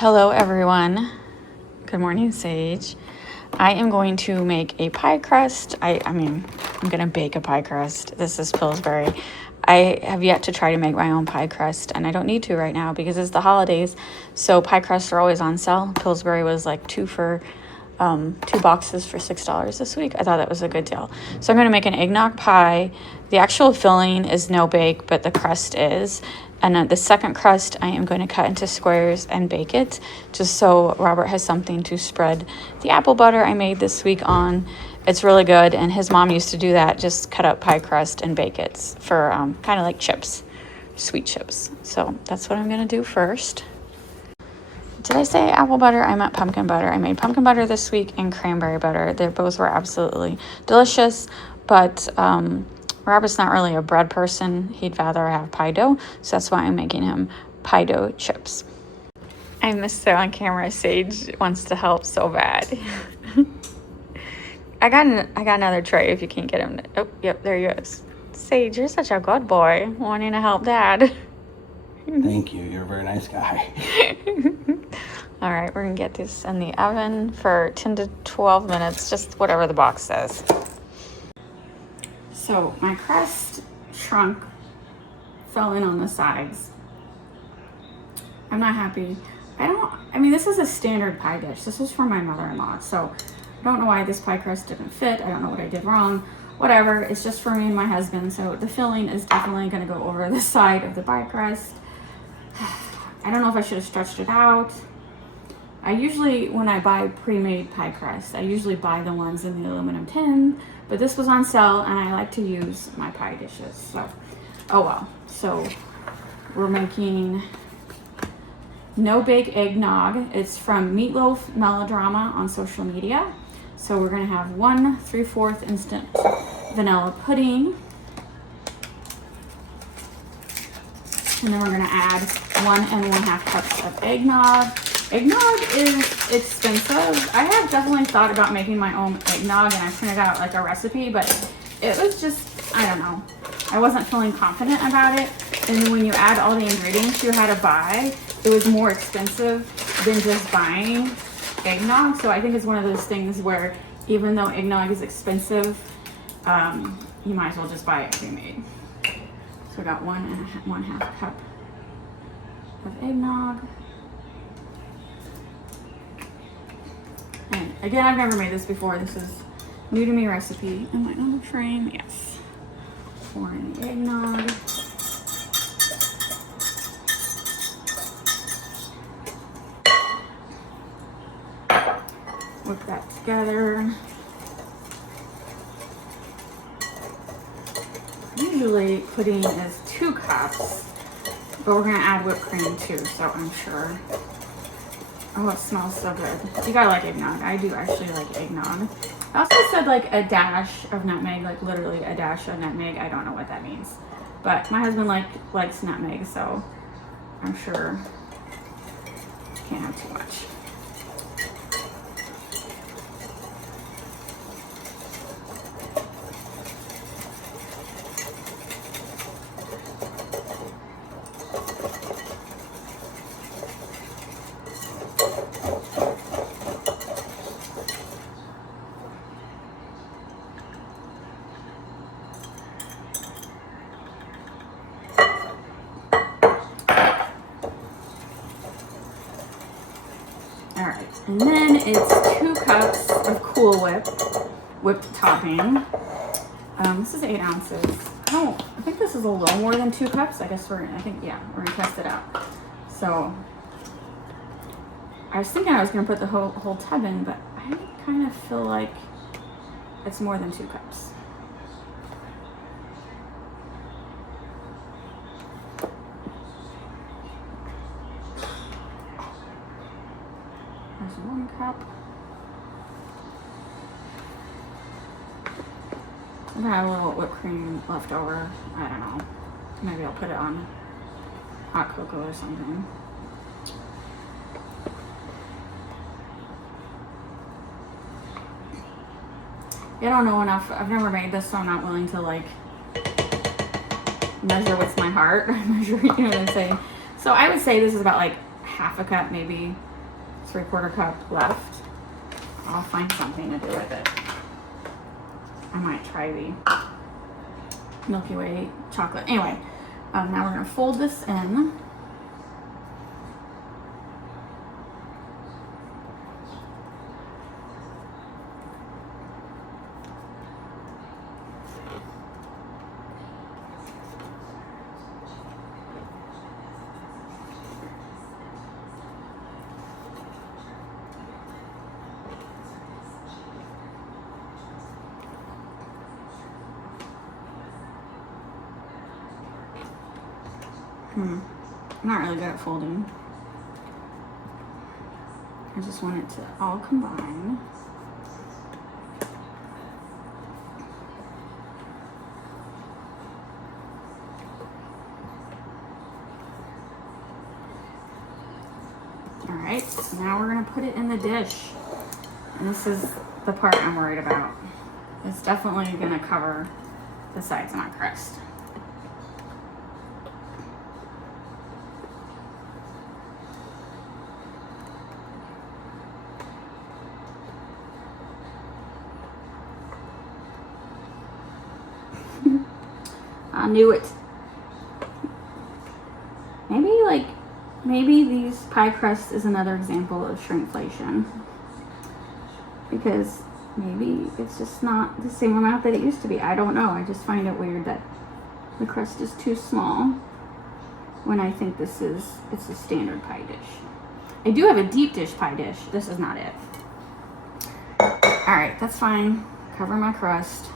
Hello everyone. Good morning, Sage. I am going to make a pie crust. I'm going to bake a pie crust. This is Pillsbury. I have yet to try to make my own pie crust, and I don't need to right now because it's the holidays, so pie crusts are always on sale. Pillsbury was like two boxes for $6 this week. I thought that was a good deal. So I'm going to make an eggnog pie. The actual filling is no bake, but the crust is. And then the second crust, I am going to cut into squares and bake it, just so Robert has something to spread the apple butter I made this week on. It's really good, and his mom used to do that, just cut up pie crust and bake it for kind of like chips, sweet chips. So that's what I'm going to do first. Did I say apple butter? I meant pumpkin butter. I made pumpkin butter this week and cranberry butter. They both were absolutely delicious, but Robert's not really a bread person. He'd rather have pie dough, so that's why I'm making him pie dough chips. I missed it on camera. Sage wants to help so bad. I got another tray if you can't get him. Oh, yep, there he is. Sage, you're such a good boy, wanting to help Dad. Thank you. You're a very nice guy. All right, we're going to get this in the oven for 10 to 12 minutes, just whatever the box says. So my crust shrunk, fell in on the sides. I'm not happy. This is a standard pie dish. This was from my mother-in-law, so I don't know why this pie crust didn't fit. I don't know what I did wrong. Whatever, it's just for me and my husband, so the filling is definitely going to go over the side of the pie crust. I don't know if I should have stretched it out. I usually, when I buy pre-made pie crust, I usually buy the ones in the aluminum tin, but this was on sale and I like to use my pie dishes, so, oh well. So we're making no bake eggnog. It's from Meatloaf Melodrama on social media. So we're gonna have 1 3/4 instant vanilla pudding. And then we're gonna add 1 1/2 cups of eggnog. Eggnog is expensive. I have definitely thought about making my own eggnog, and I printed out like a recipe, but it was just, I don't know. I wasn't feeling confident about it. And then when you add all the ingredients you had to buy, it was more expensive than just buying eggnog. So I think it's one of those things where even though eggnog is expensive, you might as well just buy it pre-made. So I got 1 1/2 cup of eggnog. And again, I've never made this before. This is new to me recipe. Am I on the frame? Yes. Pour in the eggnog. Whip that together. Usually pudding is 2 cups, but we're gonna add whipped cream too, so I'm sure. Oh, it smells so good. You gotta like eggnog. I do actually like eggnog. I also said like a dash of nutmeg, like literally a dash of nutmeg. I don't know what that means, but my husband likes nutmeg, so I'm sure can't have too much. All right, and then it's 2 cups of Cool Whip, whipped topping. This is 8 ounces. I think this is a little more than 2 cups. I guess we're gonna test it out. So I was thinking I was gonna put the whole tub in, but I kind of feel like it's more than 2 cups. There's 1 cup. I have a little whipped cream left over. I don't know. Maybe I'll put it on hot cocoa or something. I don't know enough. I've never made this, so I'm not willing to like measure with my heart. Measure, you know what I'm saying? So I would say this is about like half a cup, maybe 3/4 cup left. I'll find something to do with it. I might try the Milky Way chocolate. Anyway, now we're gonna fold this in. I'm not really good at folding. I just want it to all combine. All right, so now we're gonna put it in the dish. And this is the part I'm worried about. It's definitely gonna cover the sides of my crust. I knew it. Maybe these pie crust is another example of shrinkflation. Because maybe it's just not the same amount that it used to be. I don't know. I just find it weird that the crust is too small when I think it's a standard pie dish. I do have a deep dish pie dish. This is not it. All right, that's fine. Cover my crust.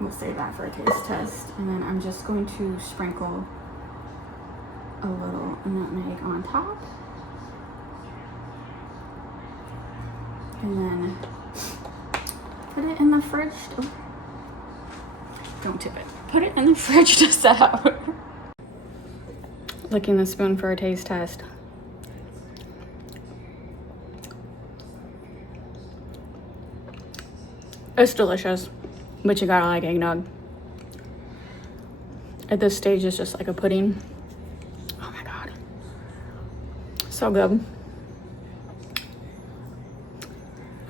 We'll save that for a taste test. And then I'm just going to sprinkle a little nutmeg on top. And then put it in the fridge. Oh, don't tip it. Put it in the fridge to set out. Licking the spoon for a taste test. It's delicious. But you gotta like eggnog. At this stage, it's just like a pudding. Oh my God. So good.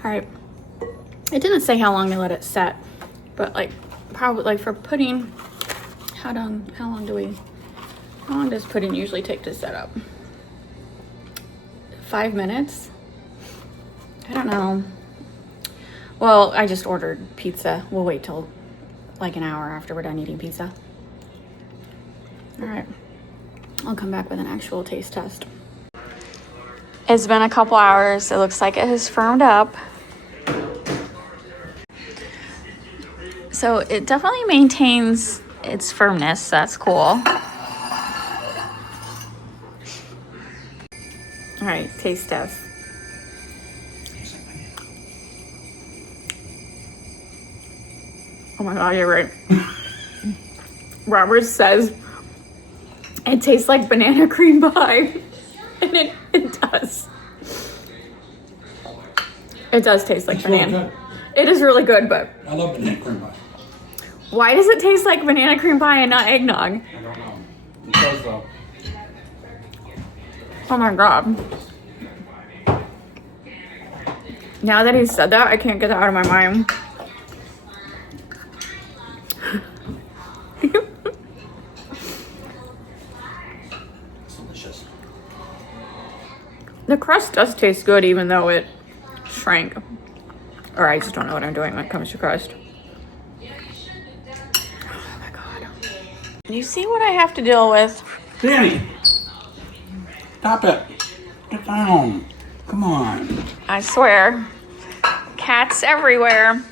All right. It didn't say how long they let it set, but like probably like for pudding, how long does pudding usually take to set up? 5 minutes? I don't know. Well, I just ordered pizza. We'll wait till like an hour after we're done eating pizza. All right, I'll come back with an actual taste test. It's been a couple hours. It looks like it has firmed up. So it definitely maintains its firmness. That's cool. All right, taste test. Oh my God, you're right. Robert says it tastes like banana cream pie. And it does. It does taste like banana. Really, it is really good, but I love banana cream pie. Why does it taste like banana cream pie and not eggnog? I don't know. It does though. Oh my God. Now that he said that, I can't get that out of my mind. It's delicious. The crust does taste good even though it shrank. Or I just don't know what I'm doing when it comes to crust. Oh my God. You see what I have to deal with? Danny! Stop it. Get down. Come on. I swear. Cats everywhere.